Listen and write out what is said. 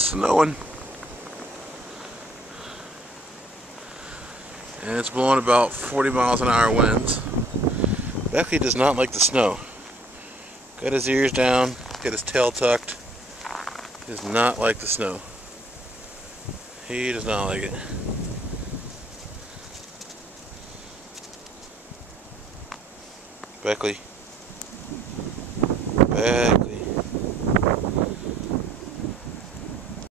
It's snowing. And it's blowing about 40 miles an hour winds. Beckley does not like the snow. Got his ears down, got his tail tucked. He does not like the snow. He does not like it. Beckley. Beckley.